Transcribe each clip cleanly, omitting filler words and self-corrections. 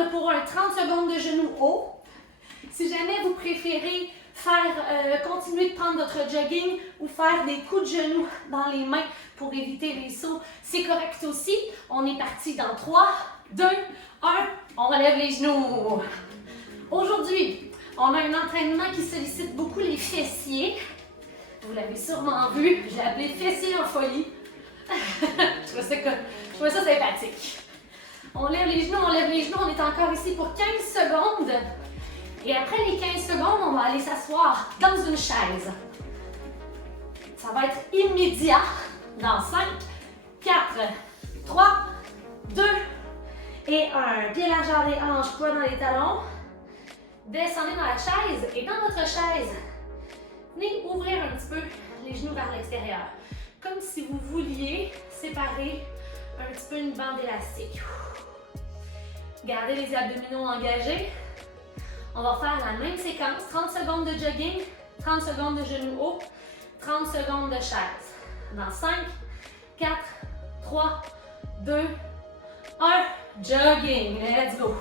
ensemble pour un 30 secondes de genoux haut. Si jamais vous préférez continuer de prendre votre jogging ou faire des coups de genoux dans les mains pour éviter les sauts, c'est correct aussi. On est parti dans 3, 2, 1, on relève les genoux. Aujourd'hui, on a un entraînement qui sollicite beaucoup les fessiers. Vous l'avez sûrement vu, j'ai appelé fessiers en folie. Je trouve ça sympathique. On lève les genoux, on est encore ici pour 15 secondes. Et après les 15 secondes, on va aller s'asseoir dans une chaise. Ça va être immédiat dans 5, 4, 3, 2 et 1. Pied largeur des hanches, poids dans les talons. Descendez dans la chaise et dans votre chaise, venez ouvrir un petit peu les genoux vers l'extérieur. Comme si vous vouliez séparer un petit peu une bande élastique. Gardez les abdominaux engagés. On va faire la même séquence, 30 secondes de jogging, 30 secondes de genoux hauts, 30 secondes de chaise. Dans 5, 4, 3, 2, 1, jogging, let's go.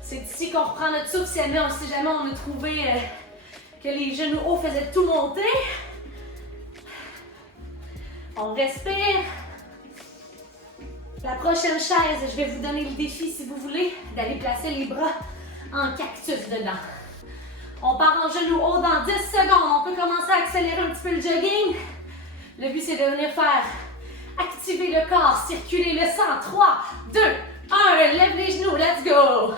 C'est ici qu'on reprend notre souffle si jamais on a trouvé que les genoux hauts faisaient tout monter. On respire. La prochaine chaise, je vais vous donner le défi, si vous voulez, d'aller placer les bras en cactus dedans. On part en genoux haut dans 10 secondes. On peut commencer à accélérer un petit peu le jogging. Le but, c'est de venir faire activer le corps, circuler le sang. 3, 2, 1, lève les genoux, let's go!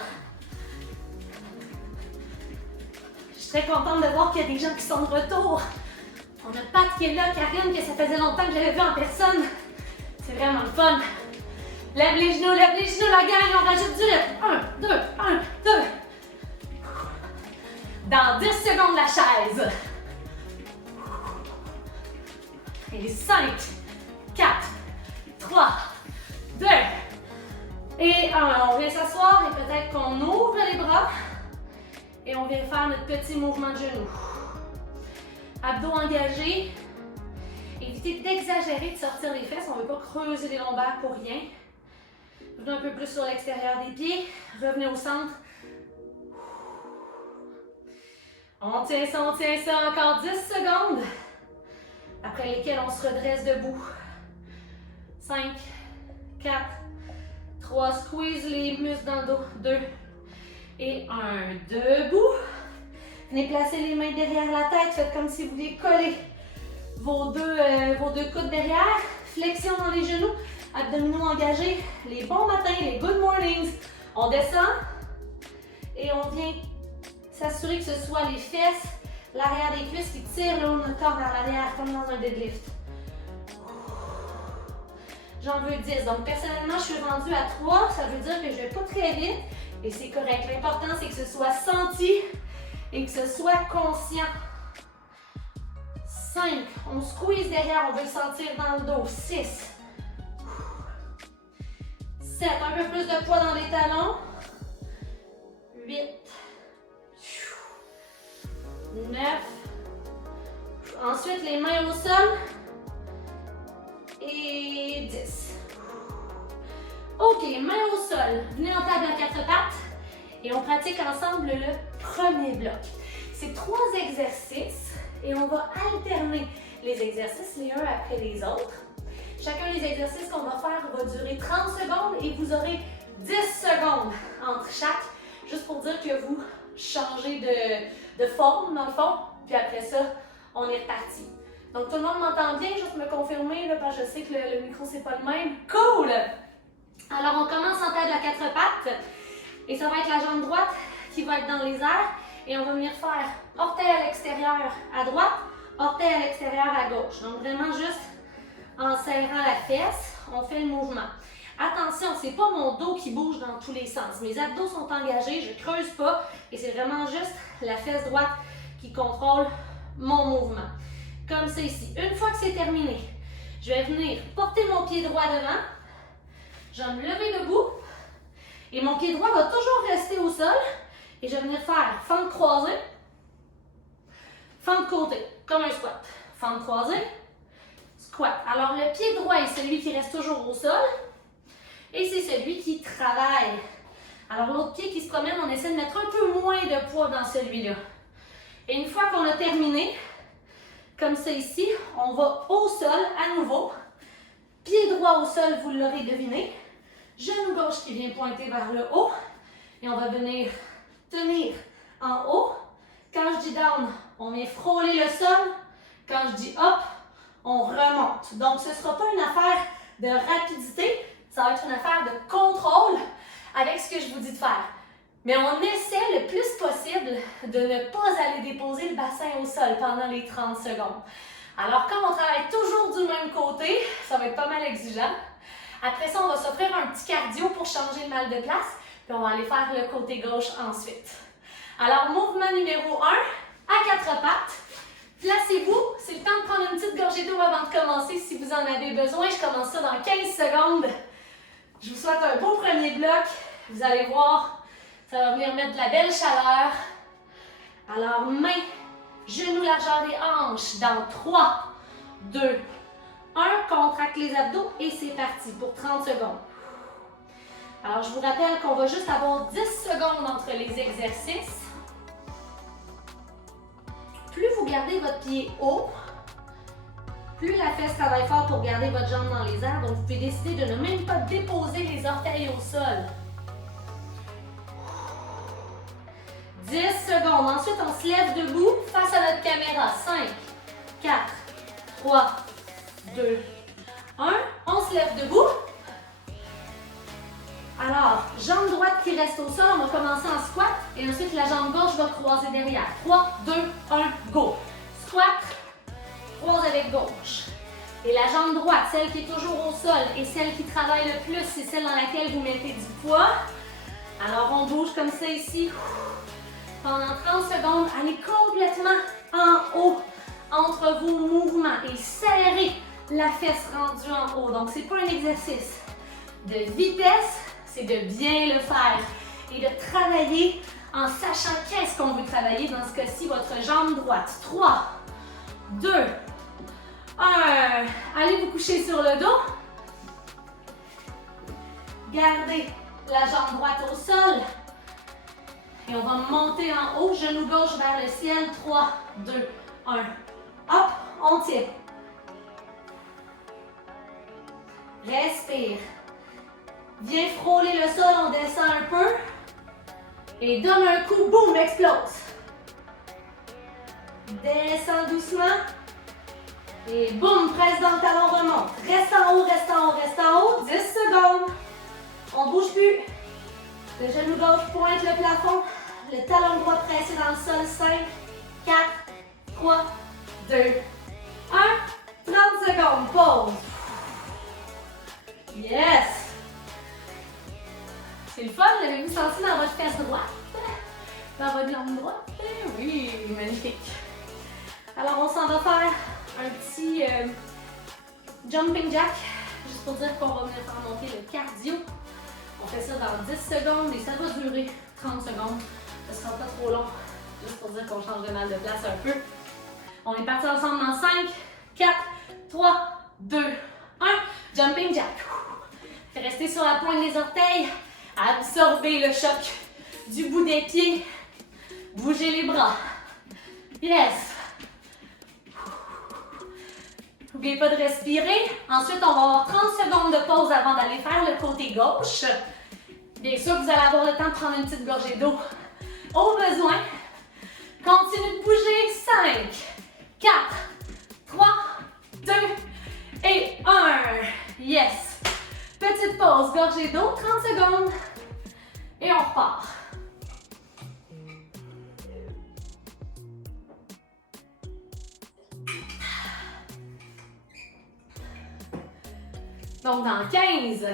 Je suis très contente de voir qu'il y a des gens qui sont de retour. On a Pat qui est là, Karine, que ça faisait longtemps que j'avais vu en personne. C'est vraiment le fun. Lève les genoux, la gang, on rajoute du rythme. 1, 2, 1, 2. Dans 10 secondes, la chaise. Et 5, 4, 3, 2 et 1. On vient s'asseoir et peut-être qu'on ouvre les bras et on vient faire notre petit mouvement de genoux. Abdos engagés. Évitez d'exagérer, de sortir les fesses. On ne veut pas creuser les lombaires pour rien. Venez un peu plus sur l'extérieur des pieds. Revenez au centre. On tient ça, encore 10 secondes. Après lesquelles on se redresse debout. 5, 4, 3, squeeze les muscles dans le dos. 2 et 1, debout. Venez placer les mains derrière la tête. Faites comme si vous vouliez coller vos deux coudes derrière. Flexion dans les genoux. Abdominaux engagés. Les bons matins, les good mornings. On descend et on vient s'assurer que ce soit les fesses, l'arrière des cuisses qui tirent le haut de notre corps vers l'arrière comme dans un deadlift. J'en veux 10. Donc personnellement, je suis rendue à 3. Ça veut dire que je ne vais pas très vite et c'est correct. L'important, c'est que ce soit senti et que ce soit conscient. 5. On squeeze derrière, on veut le sentir dans le dos. 6. 7. Un peu plus de poids dans les talons. 8. 9. Ensuite, les mains au sol. Et 10. Ok, mains au sol. Venez en table à 4 pattes. Et on pratique ensemble le premier bloc. C'est 3 exercices. Et on va alterner les exercices les uns après les autres. Chacun des exercices qu'on va faire va durer 30 secondes et vous aurez 10 secondes entre chaque, juste pour dire que vous changez de forme dans le fond, puis après ça, on est reparti. Donc tout le monde m'entend bien, juste me confirmer, là, parce que je sais que le micro c'est pas le même. Cool! Alors on commence en table à 4 pattes et ça va être la jambe droite qui va être dans les airs et on va venir faire orteil à l'extérieur à droite, orteil à l'extérieur à gauche. Donc vraiment juste en serrant la fesse, on fait le mouvement. Attention, c'est pas mon dos qui bouge dans tous les sens. Mes abdos sont engagés, je creuse pas et c'est vraiment juste la fesse droite qui contrôle mon mouvement. Comme ça ici. Une fois que c'est terminé, je vais venir porter mon pied droit devant. Je vais me lever debout et mon pied droit va toujours rester au sol et je vais venir faire fente croisée, fente côté, comme un squat. Fente croisée, squat. Alors le pied droit est celui qui reste toujours au sol et c'est celui qui travaille Alors l'autre pied qui se promène, on essaie de mettre un peu moins de poids dans celui-là. Et une fois qu'on a terminé, comme ça ici, on va au sol à nouveau. Pied droit au sol, vous l'aurez deviné. Genou gauche qui vient pointer vers le haut. Et on va venir tenir en haut. Quand je dis down, on vient frôler le sol. Quand je dis up, on remonte. Donc, ce ne sera pas une affaire de rapidité, ça va être une affaire de contrôle avec ce que je vous dis de faire. Mais on essaie le plus possible de ne pas aller déposer le bassin au sol pendant les 30 secondes. Alors, comme on travaille toujours du même côté, ça va être pas mal exigeant. Après ça, on va s'offrir un petit cardio pour changer le mal de place, puis on va aller faire le côté gauche ensuite. Alors, mouvement numéro 1, à quatre pattes. Placez-vous, c'est le temps de prendre une petite gorgée d'eau avant de commencer si vous en avez besoin. Je commence ça dans 15 secondes. Je vous souhaite un beau premier bloc. Vous allez voir, ça va venir mettre de la belle chaleur. Alors, mains, genoux, largeur des hanches dans 3, 2, 1. Contracte les abdos et c'est parti pour 30 secondes. Alors, je vous rappelle qu'on va juste avoir 10 secondes entre les exercices. Plus vous gardez votre pied haut, plus la fesse travaille fort pour garder votre jambe dans les airs. Donc, vous pouvez décider de ne même pas déposer les orteils au sol. 10 secondes. Ensuite, on se lève debout face à notre caméra. 5, 4, 3, 2, 1. On se lève debout. Alors, jambe droite qui reste au sol, on va commencer en squat et ensuite la jambe gauche va croiser derrière. 3, 2, 1, go! Squat, croise avec gauche. Et la jambe droite, celle qui est toujours au sol et celle qui travaille le plus, c'est celle dans laquelle vous mettez du poids. Alors, on bouge comme ça ici. Pendant 30 secondes, allez complètement en haut entre vos mouvements et serrez la fesse rendue en haut. Donc, c'est pas un exercice de vitesse, c'est de bien le faire et de travailler en sachant qu'est-ce qu'on veut travailler. Dans ce cas-ci, votre jambe droite. 3, 2, 1. Allez vous coucher sur le dos. Gardez la jambe droite au sol. Et on va monter en haut, genou gauche vers le ciel. 3, 2, 1. Hop, on tient. Respire. Viens frôler le sol, on descend un peu. Et donne un coup, boum, explose. Descends doucement. Et boum, presse dans le talon, remonte. Reste en haut, reste en haut, reste en haut. 10 secondes. On ne bouge plus. Le genou gauche pointe le plafond. Le talon droit pressé dans le sol. 5, 4, 3, 2, 1. 30 secondes. Pause. Yes! C'est le fun, l'avez-vous senti dans votre fesse droite? Dans votre jambe droite? Oui, magnifique. Alors, on s'en va faire un petit jumping jack, juste pour dire qu'on va venir faire monter le cardio. On fait ça dans 10 secondes et ça va durer 30 secondes. Ce sera pas trop long, juste pour dire qu'on change de mal de place un peu. On est parti ensemble dans 5, 4, 3, 2, 1. Jumping jack. Restez sur la pointe des orteils. Absorbez le choc du bout des pieds. Bougez les bras. Yes. N'oubliez pas de respirer. Ensuite, on va avoir 30 secondes de pause avant d'aller faire le côté gauche. Bien sûr, vous allez avoir le temps de prendre une petite gorgée d'eau au besoin. Continuez de bouger. 5, 4, 3, 2 et 1. Yes. Petite pause, gorgée d'eau, 30 secondes. Et on repart. Donc, dans 15,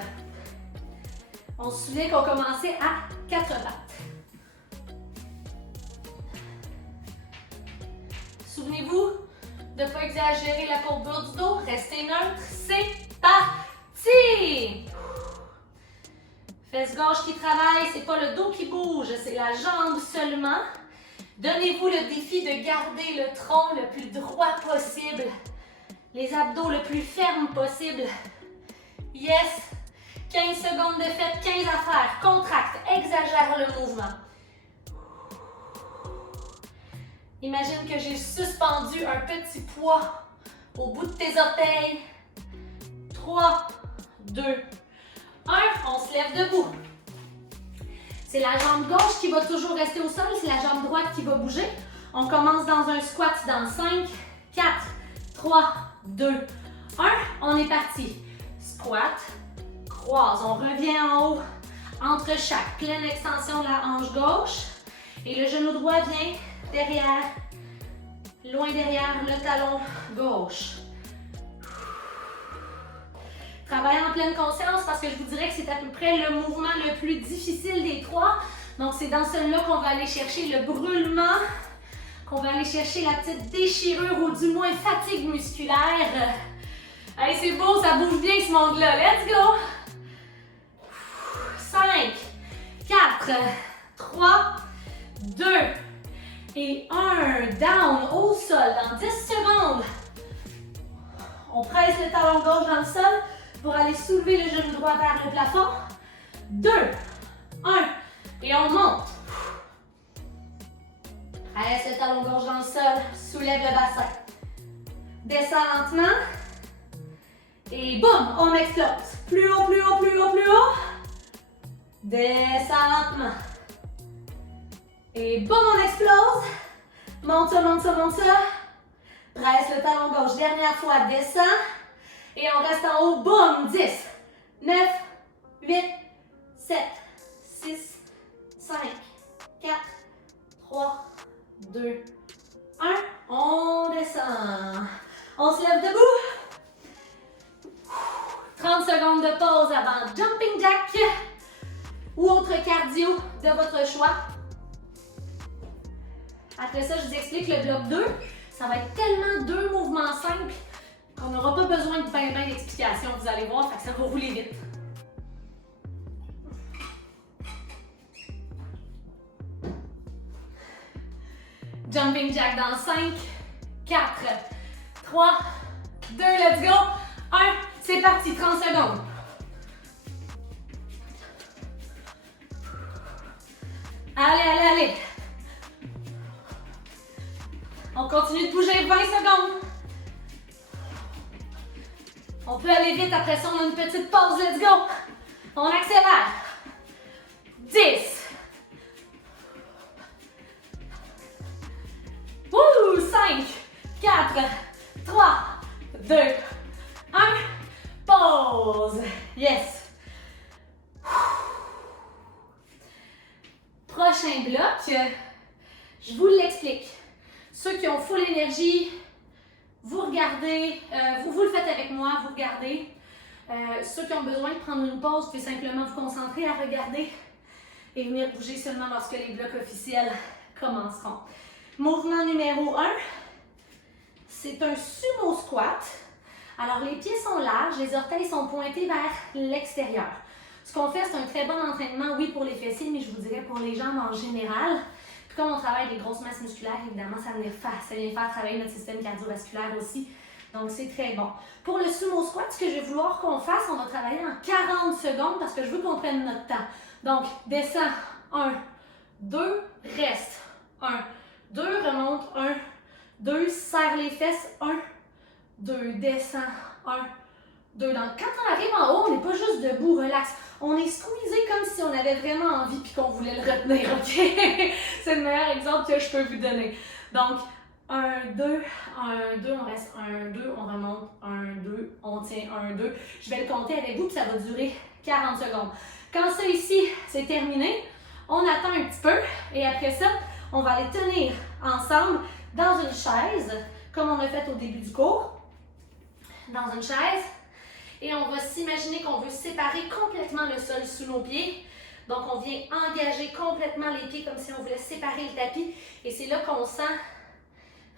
on se souvient qu'on commençait à 4 pattes. Souvenez-vous de ne pas exagérer la courbure du dos. Restez neutre. C'est parti! Fesse gauche qui travaille, c'est pas le dos qui bouge, c'est la jambe seulement. Donnez-vous le défi de garder le tronc le plus droit possible. Les abdos le plus fermes possible. Yes! 15 secondes de fête, 15 à faire. Contracte, exagère. exagère le mouvement. Imagine que j'ai suspendu un petit poids au bout de tes orteils. 3, 2, 1. On se lève debout. C'est la jambe gauche qui va toujours rester au sol, c'est la jambe droite qui va bouger. On commence dans un squat dans 5, 4, 3, 2, 1. On est parti. Squat, croise. On revient en haut entre chaque. Pleine extension de la hanche gauche. Et le genou droit vient derrière, loin derrière le talon gauche. Travaillez en pleine conscience parce que je vous dirais que c'est à peu près le mouvement le plus difficile des trois. Donc c'est dans celui-là qu'on va aller chercher le brûlement, qu'on va aller chercher la petite déchirure ou du moins fatigue musculaire. Hey, c'est beau, ça bouge bien ce monde-là. Let's go! 5, 4, 3, 2 et 1. Down au sol dans 10 secondes. On presse le talon gauche dans le sol pour aller soulever le genou droit vers le plafond. 2, 1 et on monte. Presse le talon gauche dans le sol, soulève le bassin. Descends lentement. Et boum, on explose. Plus haut, plus haut, plus haut, plus haut. Descends lentement. Et boum, on explose. Monte ça, monte ça, monte ça. Presse le talon gauche. Dernière fois, descends. Et on reste en haut. Boum, 10, 9, 8, 7, 6, 5, 4, 3, 2, 1. On descend. On se lève debout. 30 secondes de pause avant jumping jack ou autre cardio de votre choix. Après ça, je vous explique le bloc 2. Ça va être tellement 2 mouvements simples qu'on n'aura pas besoin de bien d'explications. Vous allez voir, ça va rouler vite. Jumping jack dans 5, 4, 3, 2, let's go. 1, c'est parti, 30 secondes. Allez, allez, allez. On continue de bouger 20 secondes. On peut aller vite, après ça, on a une petite pause, let's go. On accélère. 10. Wouh, 5, 4, 3, 2, 1. Pause. Yes. Prochain bloc, je vous l'explique. Ceux qui ont full énergie, vous regardez, vous le faites avec moi, vous regardez. Ceux qui ont besoin de prendre une pause, vous pouvez simplement vous concentrer à regarder et venir bouger seulement lorsque les blocs officiels commenceront. Mouvement numéro 1, c'est un sumo squat. Alors les pieds sont larges, les orteils sont pointés vers l'extérieur. Ce qu'on fait, c'est un très bon entraînement, oui, pour les fessiers, mais je vous dirais pour les jambes en général. Puis comme on travaille des grosses masses musculaires, évidemment, ça vient faire travailler notre système cardiovasculaire aussi. Donc, c'est très bon. Pour le sumo squat, ce que je vais vouloir qu'on fasse, on va travailler en 40 secondes parce que je veux qu'on prenne notre temps. Donc, descends, 1, 2, reste, 1, 2, remonte, 1, 2, serre les fesses, 1, 2, descends, 1, 2. Donc, quand on arrive en haut, on n'est pas juste debout, relax. On est squeezé comme si on avait vraiment envie puis qu'on voulait le retenir, ok? C'est le meilleur exemple que je peux vous donner. Donc, 1, 2, 1, 2, on reste 1, 2, on remonte, 1, 2, on tient 1, 2. Je vais le compter avec vous puis ça va durer 40 secondes. Quand ça ici, c'est terminé, on attend un petit peu et après ça, on va aller tenir ensemble dans une chaise, comme on a fait au début du cours. Dans une chaise. Et on va s'imaginer qu'on veut séparer complètement le sol sous nos pieds. Donc, on vient engager complètement les pieds comme si on voulait séparer le tapis. Et c'est là qu'on sent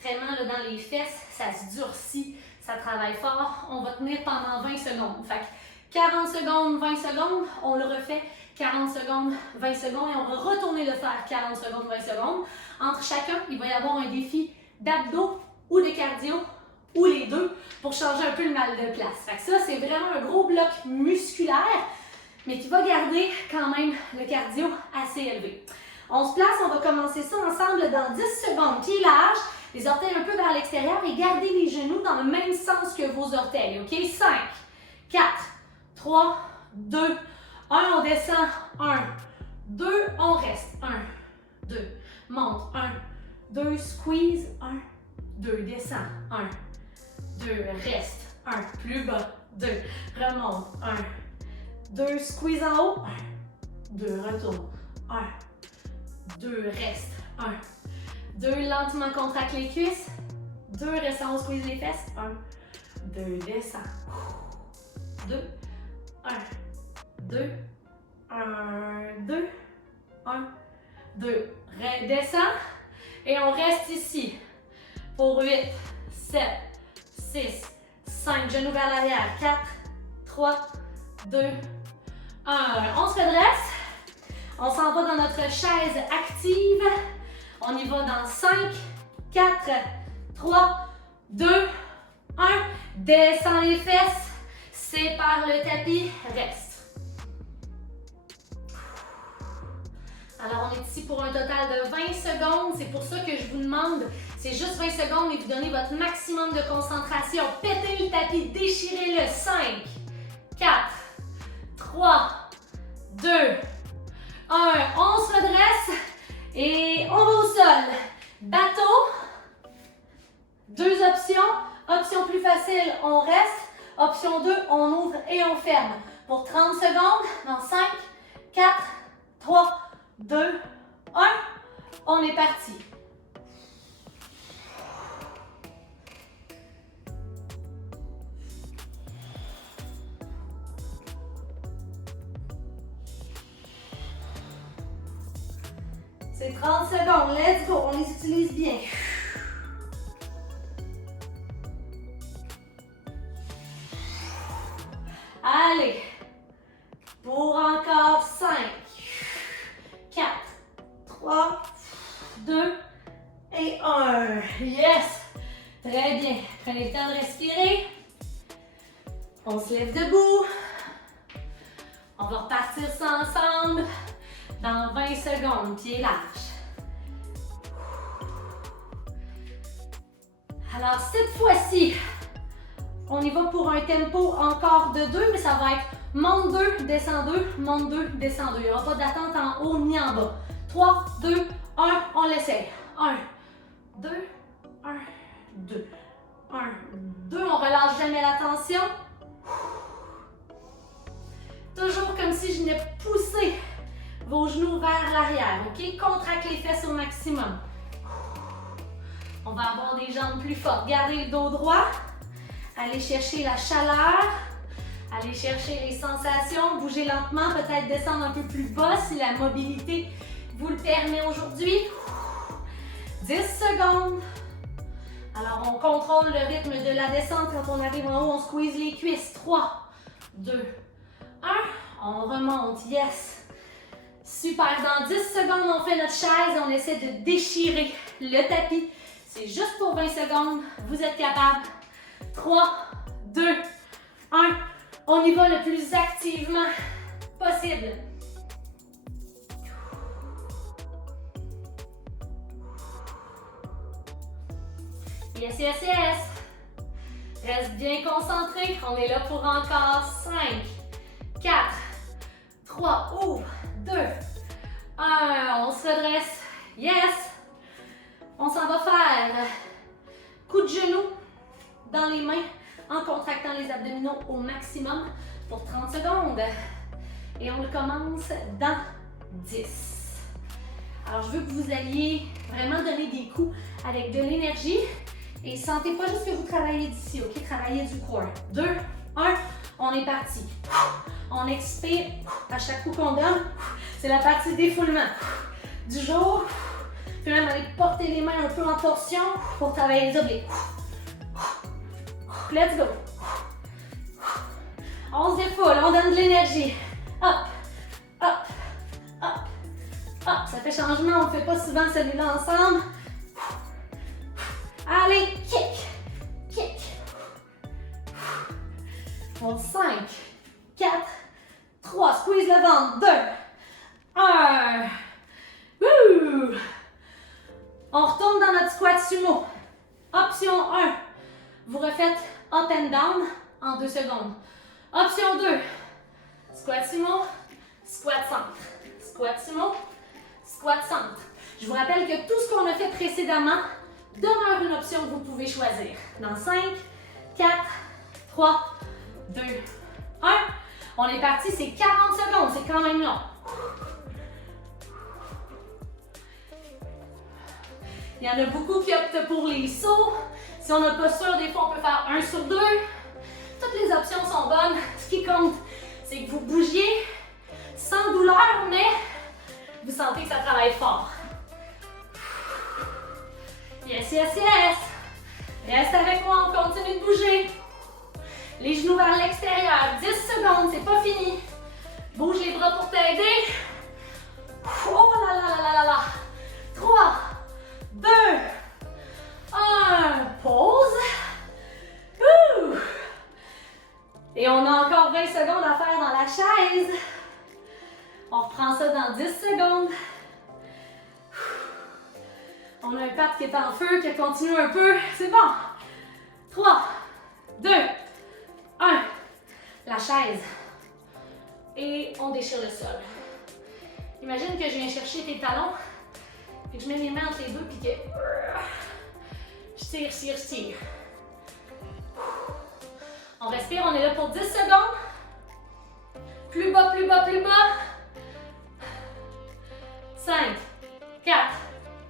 vraiment là, dans les fesses, ça se durcit, ça travaille fort. On va tenir pendant 20 secondes. Fait que 40 secondes, 20 secondes, on le refait 40 secondes, 20 secondes et on va retourner le faire 40 secondes, 20 secondes. Entre chacun, il va y avoir un défi d'abdos ou de cardio ou les deux pour changer un peu le mal de place. Fait que ça, c'est vraiment un gros bloc musculaire mais qui va garder quand même le cardio assez élevé. On se place, on va commencer ça ensemble dans 10 secondes. Pieds larges, les orteils un peu vers l'extérieur et gardez les genoux dans le même sens que vos orteils. OK? 5, 4, 3, 2, 1. On descend. 1, 2, on reste. 1, 2, monte. 1, 2, squeeze. 1, 2, descend. 1, 2, reste. 1, plus bas. 2, remonte. 1, 2, squeeze en haut. 1, 2, retourne. 1, 2, reste. 1, 2, lentement contracte les cuisses. 2, descend, on squeeze les fesses. 1, 2, descend. 2, 1, 2, 1, 2, 1, 2. Descend. Et on reste ici pour 8, 7, 6, 5. Genoux vers l'arrière. 4, 3, 2, 1. On se redresse. On s'en va dans notre chaise active. On y va dans 5, 4, 3, 2, 1. Descends les fesses. Sépare le tapis. Reste. Alors, on est ici pour un total de 20 secondes. C'est pour ça que je vous demande, c'est juste 20 secondes, mais vous donnez votre maximum de concentration. Pétez le tapis, déchirez-le. 5, 4, 3, 2, 1. On se redresse et on va au sol. Bateau. 2 options. Option plus facile, on reste. Option 2, on ouvre et on ferme. Pour 30 secondes, dans 5, 4, 3, 2, 1, on est parti. C'est 30 secondes, let's go, on les utilise bien. Allez, pour encore 5, 4, 3, 2 et 1. Yes! Très bien. Prenez le temps de respirer. On se lève debout. On va repartir ça ensemble dans 20 secondes, pieds larges. Alors, cette fois-ci, on y va pour un tempo encore de 2, mais ça va être monte 2, descend 2, monte 2, descend 2. Il n'y aura pas d'attente en haut ni en bas. 3, 2, 1, on l'essaye. 1, 2, 1, 2, 1, 2. On relâche jamais la tension. Toujours comme si je venais pousser vos genoux vers l'arrière. OK? Contracte les fesses au maximum. On va avoir des jambes plus fortes. Gardez le dos droit. Allez chercher la chaleur. Allez chercher les sensations. Bougez lentement. Peut-être descendre un peu plus bas si la mobilité vous le permet aujourd'hui. 10 secondes. Alors, on contrôle le rythme de la descente. Quand on arrive en haut, on squeeze les cuisses. 3, 2, 1. On remonte. Yes. Super. Dans 10 secondes, on fait notre chaise. On essaie de déchirer le tapis. C'est juste pour 20 secondes. Vous êtes capable. 3, 2, 1. On y va le plus activement possible. Yes, yes, yes. Reste bien concentré. On est là pour encore 5, 4, 3, ouvre, 2, 1. On se redresse. Yes. On s'en va faire coup de genou dans les mains en contractant les abdominaux au maximum pour 30 secondes. Et on le commence dans 10. Alors, je veux que vous alliez vraiment donner des coups avec de l'énergie. Et sentez pas juste que vous travaillez d'ici, OK? Travaillez du corps. 2, 1, on est parti. On expire à chaque coup qu'on donne. C'est la partie défoulement du jour. Puis même aller porter les mains un peu en torsion pour travailler les obliques. Let's go. On se défoule, on donne de l'énergie. Hop, hop, hop, hop. Ça fait changement, on ne fait pas souvent celui-là ensemble. Allez, kick, kick. Pour 5, 4, 3, squeeze down en 2 secondes. Option 2, squat sumo, squat centre. Squat sumo, squat centre. Je vous rappelle que tout ce qu'on a fait précédemment demeure une option que vous pouvez choisir. Dans 5, 4, 3, 2, 1. On est parti, c'est 40 secondes, c'est quand même long. Il y en a beaucoup qui optent pour les sauts. Si on n'a pas sûr, des fois on peut faire 1 sur 2. Toutes les options sont bonnes. Ce qui compte, c'est que vous bougiez sans douleur, mais vous sentez que ça travaille fort. Yes, yes, yes! Reste avec moi, on continue de bouger. Les genoux vers l'extérieur. 10 secondes, c'est pas fini. Bouge les bras pour t'aider. Oh là là là là là là! 3, 2, 1. Pause. Ouh. Et on a encore 20 secondes à faire dans la chaise. On reprend ça dans 10 secondes. On a un pat qui est en feu, qui continue un peu. C'est bon. 3, 2, 1. La chaise. Et on déchire le sol. Imagine que je viens chercher tes talons et que je mets mes mains entre les deux et que je tire, tire, tire. On respire, on est là pour 10 secondes. Plus bas, plus bas, plus bas. 5, 4,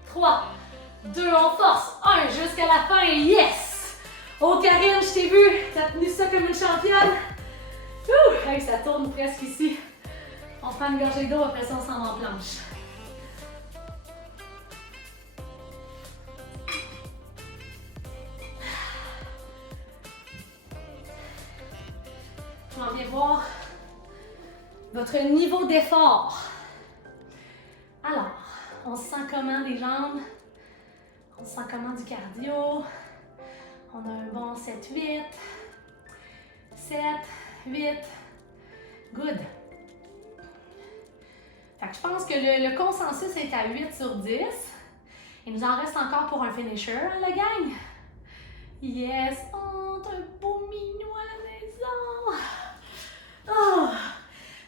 3, 2, on force. 1 jusqu'à la fin. Yes! Oh Karine, je t'ai vu. Tu as tenu ça comme une championne. Ouh, hey, ça tourne presque ici. On prend une gorgée d'eau, après ça on s'en va en planche. Je m'en viens voir votre niveau d'effort. Alors, on se sent comment les jambes? On se sent comment du cardio? On a un bon 7-8. 7, 8. Good. Fait que je pense que le consensus est à 8 sur 10. Il nous en reste encore pour un finisher, hein, la gang? Yes! Oh, t'as un beau mignon à la maison! Oh!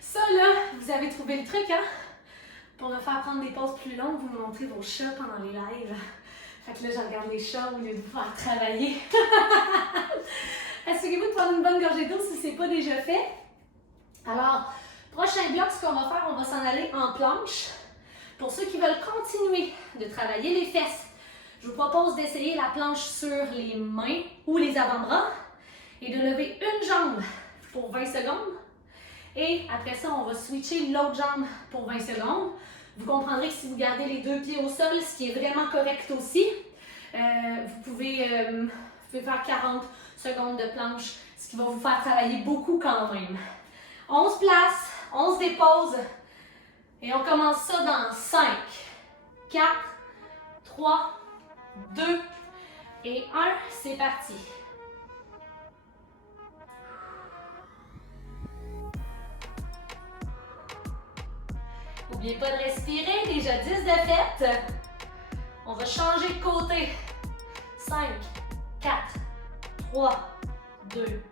Ça, là, vous avez trouvé le truc, hein? Pour me faire prendre des pauses plus longues, vous me montrez vos chats pendant les lives. Fait que là, je regarde les chats au lieu de vous faire travailler. Assurez-vous de prendre une bonne gorgée d'eau si ce n'est pas déjà fait. Alors, prochain bloc, ce qu'on va faire, on va s'en aller en planche. Pour ceux qui veulent continuer de travailler les fesses, je vous propose d'essayer la planche sur les mains ou les avant-bras et de lever une jambe pour 20 secondes. Et après ça, on va switcher l'autre jambe pour 20 secondes. Vous comprendrez que si vous gardez les deux pieds au sol, ce qui est vraiment correct aussi, vous pouvez faire 40 secondes de planche, ce qui va vous faire travailler beaucoup quand même. On se place, on se dépose et on commence ça dans 5, 4, 3, 2 et 1. C'est parti. N'oubliez pas de respirer, déjà 10 de fait. On va changer de côté. 5, 4, 3, 2,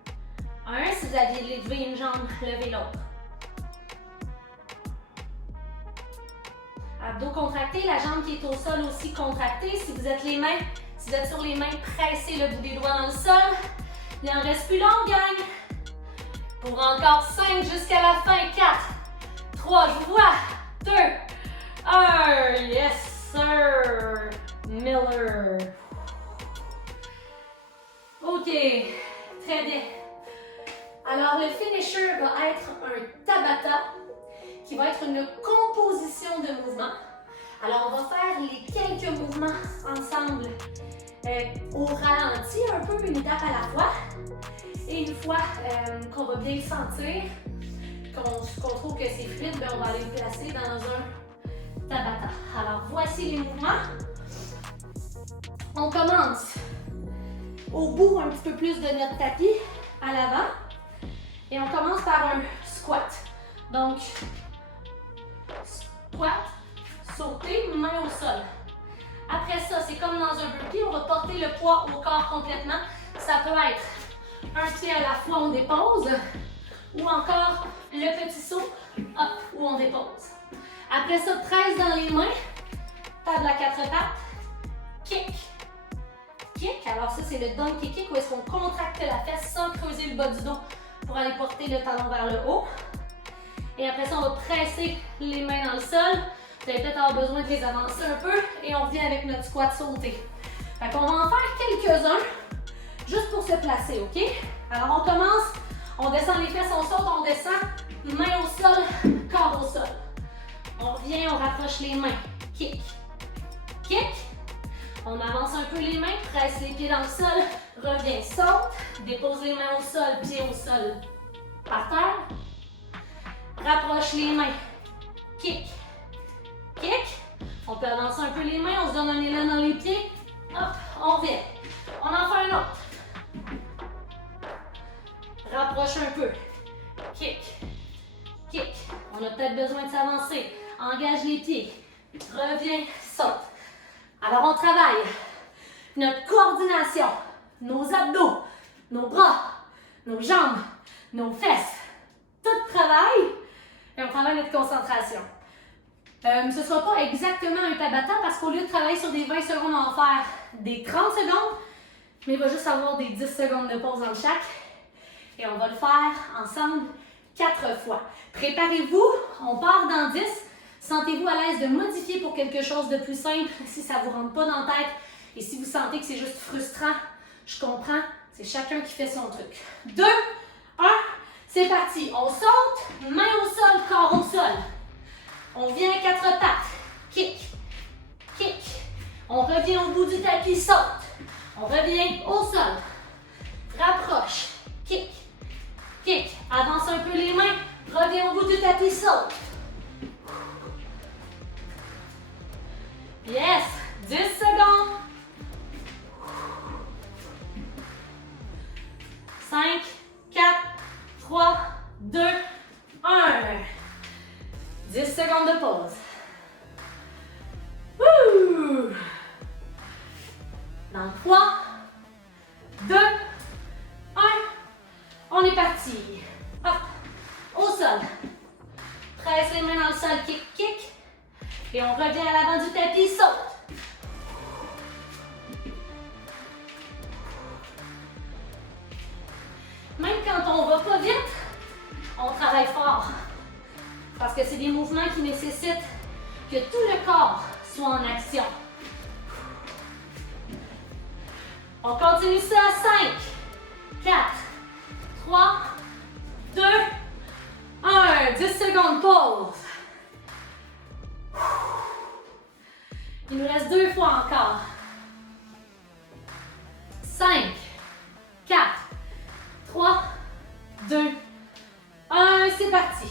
1. Si vous aviez levé une jambe, levez l'autre. Abdos contractés, la jambe qui est au sol aussi contractée. Si vous êtes sur les mains, pressez le bout des doigts dans le sol. Il en reste plus long, gang. Pour encore 5 jusqu'à la fin. 4, 3, je vous vois. 2, 1. Yes, sir. Miller. OK. Très bien. Alors, le finisher va être un Tabata qui va être une composition de mouvements. Alors, on va faire les quelques mouvements ensemble au ralenti, un peu une étape à la fois. Et une fois qu'on va bien le sentir, qu'on trouve que c'est fluide, ben on va aller le placer dans un Tabata. Alors, voici les mouvements. On commence au bout un petit peu plus de notre tapis, à l'avant. Et on commence par un squat. Donc, squat, sauter, main au sol. Après ça, c'est comme dans un burpee, on va porter le poids au corps complètement. Ça peut être un pied à la fois, on dépose. Ou encore le petit saut, hop, où on dépose. Après ça, 13 dans les mains, table à 4 pattes, kick, kick. Alors ça, c'est le donkey kick où est-ce qu'on contracte la fesse sans creuser le bas du dos pour aller porter le talon vers le haut. Et après ça, on va presser les mains dans le sol. Vous allez peut-être avoir besoin de les avancer un peu et on revient avec notre squat sauté. Fait qu'on va en faire quelques-uns juste pour se placer, ok? Alors on commence, on descend les fesses, on saute, on descend, main au sol, corps au sol. On revient, on rapproche les mains, kick, kick. On avance un peu les mains, presse les pieds dans le sol, revient, saute, dépose les mains au sol, pieds au sol, par terre. Rapproche les mains, kick, kick. On peut avancer un peu les mains, on se donne un élan dans les pieds. Hop, on revient. On en fait un autre. Rapproche un peu. Kick, kick. On a peut-être besoin de s'avancer. Engage les pieds. Reviens, saute. Alors on travaille notre coordination, nos abdos, nos bras, nos jambes, nos fesses. Tout travaille et on travaille notre concentration. Ce ne sera pas exactement un Tabata parce qu'au lieu de travailler sur des 20 secondes, on va faire des 30 secondes, mais il va juste avoir des 10 secondes de pause dans chaque. Et on va le faire ensemble 4 fois. Préparez-vous, on part dans 10. Sentez-vous à l'aise de modifier pour quelque chose de plus simple si ça ne vous rentre pas dans la tête. Et si vous sentez que c'est juste frustrant, je comprends, c'est chacun qui fait son truc. 2, 1, c'est parti. On saute, main au sol, corps au sol. On vient à 4 pattes. Kick, kick. On revient au bout du tapis, saute. On revient au sol. Rapproche. Kick, kick. Avance un peu les mains. Reviens au bout du tapis, saute. Yes. 10 secondes. 5, 4, 3, 2, 1. 10 secondes de pause. Wouh! Dans 3, 2, 1. On est parti. Hop. Au sol. Presse les mains dans le sol. Kick, kick. Et on revient à l'avant du tapis. Saute. Même quand on va pas vite, on travaille fort. Parce que c'est des mouvements qui nécessitent que tout le corps soit en action. On continue ça à 5, 4, 3, 2, 1. 10 secondes, pause. Il nous reste 2 fois encore. 5, 4, 3, 2, 1. C'est parti.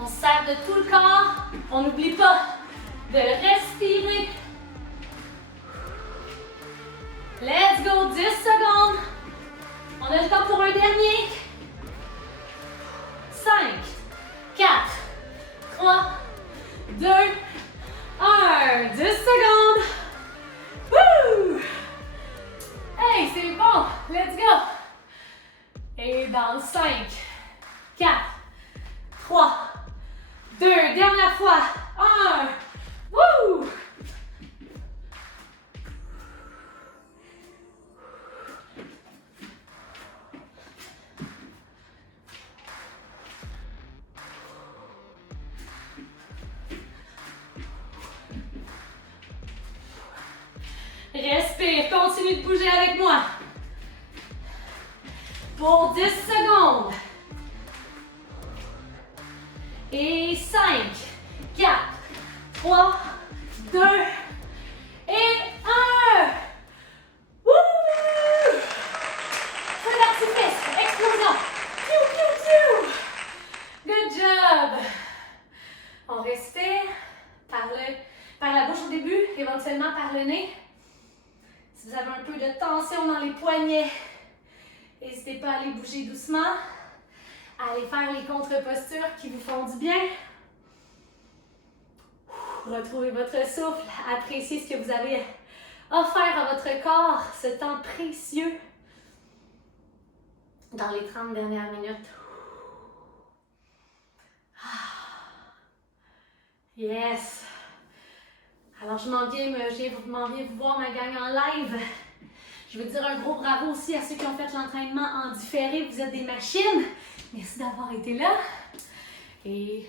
On se serre de tout le corps. On n'oublie pas de respirer. Let's go, 10 secondes. On a le temps pour un dernier. 5, 4, 3, 2, 1. 10 secondes. Wouh! Hey, c'est bon. Let's go. Et dans 5, 4, 3, 2, dernière fois. 1. Wouh! Respire, continue de bouger avec moi. Pour 10 secondes. Et 5, 4, 3, 2 et 1. Wouh! Feu d'artifice, explosion. Piou, piou, piou. Good job. On respire par la bouche au début, éventuellement par le nez. Si vous avez un peu de tension dans les poignets, n'hésitez pas à aller bouger doucement. Allez faire les contre-postures qui vous font du bien. Retrouvez votre souffle, appréciez ce que vous avez offert à votre corps, ce temps précieux dans les 30 dernières minutes. Yes! Alors, je m'en viens vous voir ma gang en live. Je veux dire un gros bravo aussi à ceux qui ont fait l'entraînement en différé. Vous êtes des machines. Merci d'avoir été là. Et